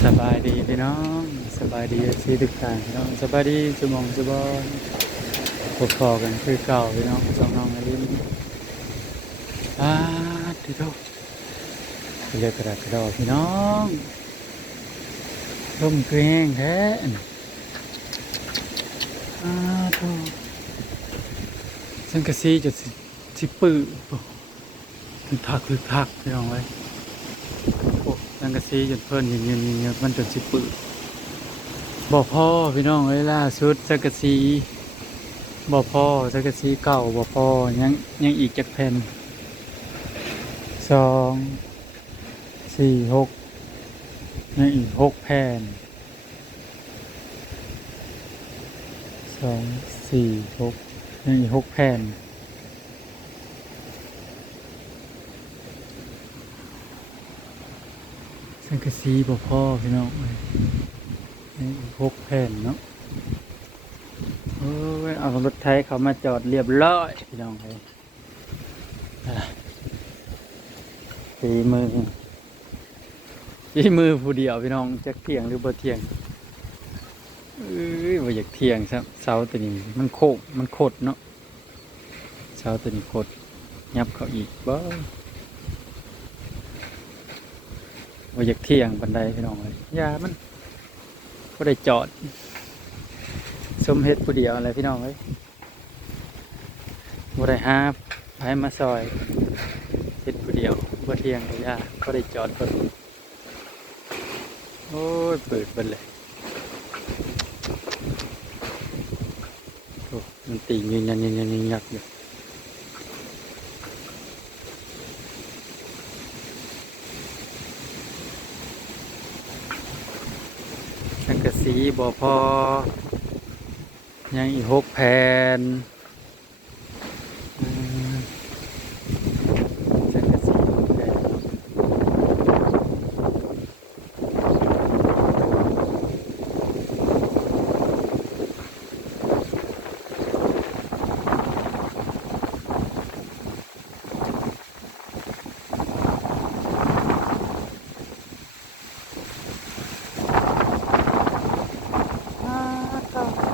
สบายดีพี่น้องสบายดีซีทุกท่านพี่น้องสบายดีสมองสบอนพบพอกันคือเก่าพี่น้องสองน้องอลินอ่าที่โตเรียกกระดาษกระดอพี่น้องลมคือแห้งแท้อ่าโตสังกะสีจะสิปื้อคึกทักพี่น้องไว้โอ้สังกะสีจนเพิ่นเงียบมันจนสิปื้อ บ่พ่อพี่น้องเอ้ยล่าสุดสังกะสีบ่พ่อสังกะสีเก่าบ่พ่อยังอีกจักแผ่น2 4 6ยังอีก6 แผ่น2 4 6ยังอีก6 แผ่นสังกะสีบ่พ่อพี่น้องเอ้ยยังอีก6 แผ่นเนาะโอ้ยเอารถไถเขามาจอดเรียบร้อยพี่น้องเอ้ยอ่ะฝีมือผู้เดียวพี่น้องจักเที่ยงหรือบ่เที่ยงเอ้ยบ่อยากเที่ยงครับเสาตัวนี้มันโคกมันโคดเนาะเสาตัวนี้โคดยับเขาอีกบ่อยากเที่ยงปานใดพี่น้องเอ้ยยามันบ่ได้จอดสมเฮ็ดผู้เดียวอะไรพี่น้องเอ้ยบ่ได้หาไผมาซอยเฮ็ดผู้เดียวบ่เที่ยงก็ยาบ่ได้จอดเพิ่นโอ้ยเปิดเบิดเลยโอ้มันตียืนยักอยู่สังกะสีบ่พอยังอีก6 แผ่นอืมสังกะสี6 แผ่น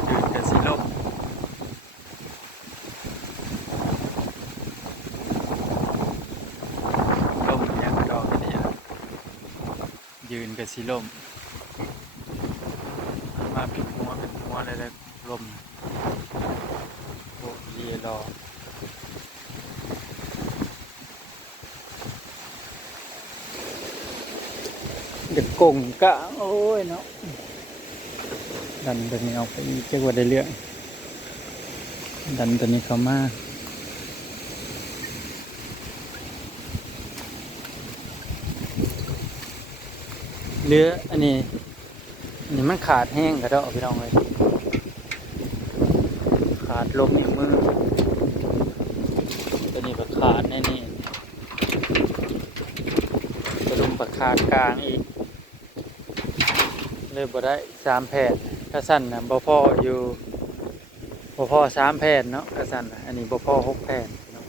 ยืนกะสิลมยังดอกเนี่ยยืนกะสิลมมาเป็นหัวอะไรแล้วลมโอ้เยรอเด็กกงกะโอ้ยเนาะดันตัวนี้ออกไปอีกจักว่าได้เรื่องดันตัวนี้เข้ามาเรืออันนี้มันขาดแห้งกระเดาะพี่น้องเลยขาดลมอยู่มือตัวนี้ก็ขาดแน่นี่ตัวลมก็ขาดกลางอีกเลยบ่ได้3 แผ่นถ้าสั้นนะบ่พออยู่บ่พอ3 แผ่นเนาะถ้าสั้นน่ะอันนี้บ่พอ6 แผ่นพี่น้อง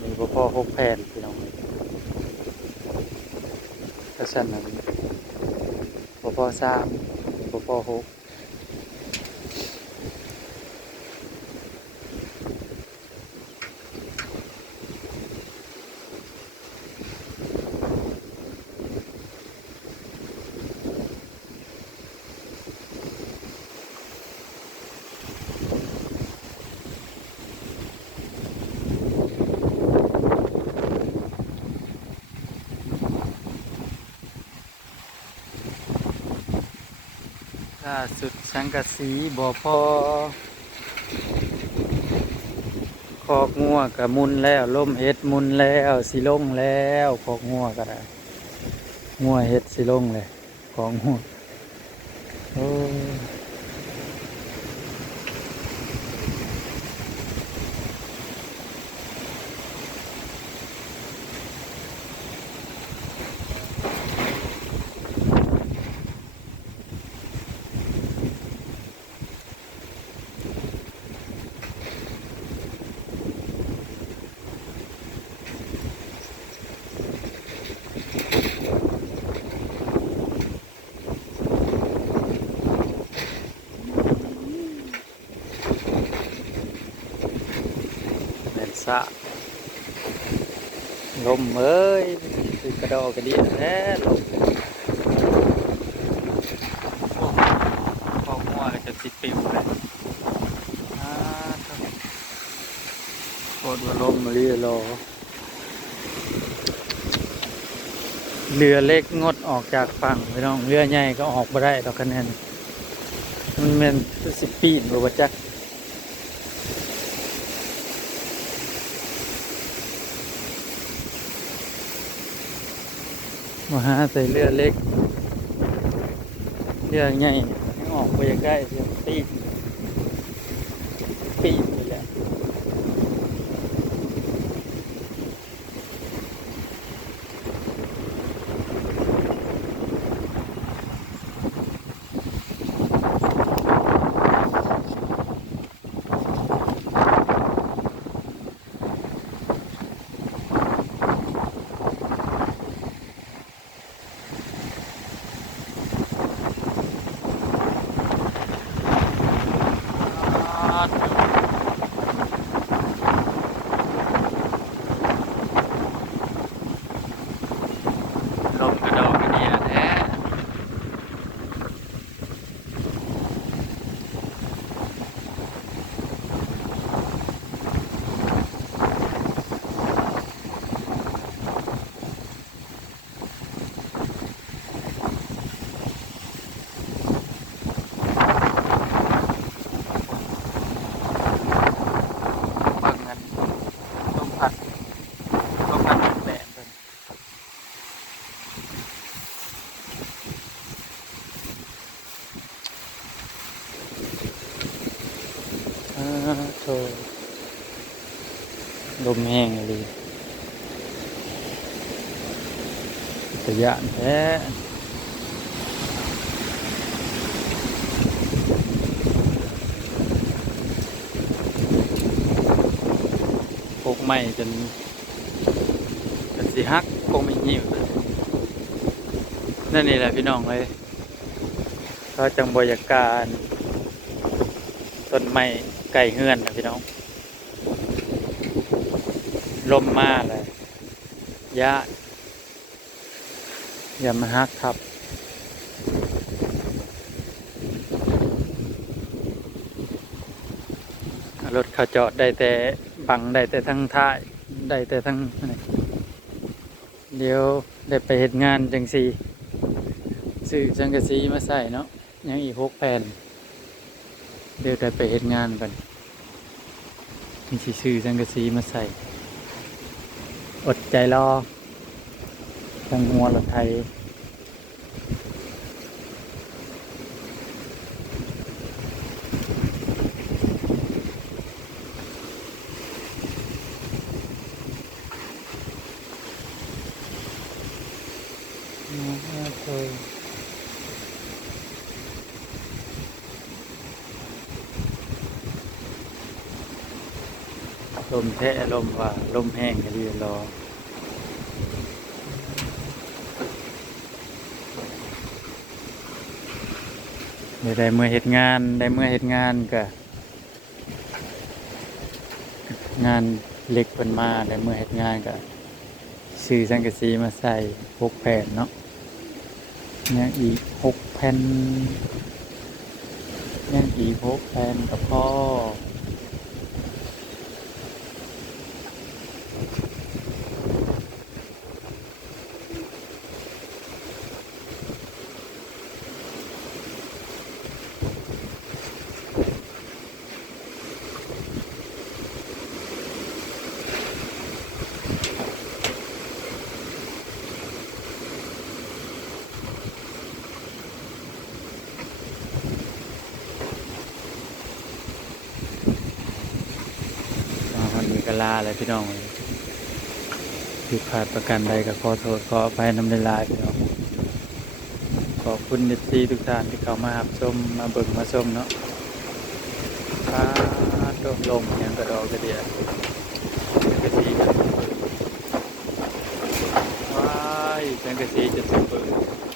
นี่บ่พอ6 แผ่นพี่น้องถ้าสั้นนะบ่พอ3บ่พอ6ล่าสุดสังกะสีบ่พอคอกงัวก็มุนแล้วล่มเฮ็ดมุนแล้วสิลงแล้วคอกงัวก็ได้งัวเฮ็ดสิลงเลยของงัวโอ้ ชาติลมเอ้ยคือกระดอกกระเดียแท้ลมพวกมัวก็จะติดปิวเลยอ่าโคตรว่าลมมาเรียรอเรือเล็กงดออกจากฝั่งพี่น้องเรือใหญ่ก็ออกมาได้ดอกคะแนนมันเป็นสิบปีนบวจักมาหาใส่เรือเล็กเรือใหญ่ออกไปใกล้เรือปีนไปแหละลมกระดอกกระเดียแท้ฟังกันลมพัดแบบเป็นโธ่ลมแห้งเลยกระยานแท้พกไม้จนสิฮักคงไม่หิวนั่นนี่แหละพี่น้องเลยก็จังบรรยากาศต้นไม้ไก่เฮือนนะพี่น้องลมมาเลยอย่ามาฮักครับรถเขาจอดได้แต่บังได้แต่ทั้งท้ายได้แต่ทั้งเดี๋ยวได้ไปเฮ็ดงานจังสีซื้อจังกะสีมาใส่เนาะยังอีก6 แผ่นเดี๋ยวได้ไปเฮ็ดงานกันมีสิซื้อจังกะสีมาใส่อดใจรอทางหัวรถไทยลมแท้ลมว่าลมแห้งก็ดีรอได้เมื่อเฮ็ดงานก็งานเล็กเพิ่นมาได้เมื่อเฮ็ดงานก็ซื้อสังกะสีมาใส่6 แผ่นเนาะยังอีก6 แผ่นก็พอวันนี้ก็ลาเลยพี่น้องผิดพลาดประการใดก็ขอโทษขออภัยนำในลายพี่น้องขอบคุณที่ทุกท่านที่เข้ามารับชมมาเบิ่งมาชมเนาะโดดลมยังกระดอกกระเดียกระสีว้ายจังกระสีจะสุดเปิด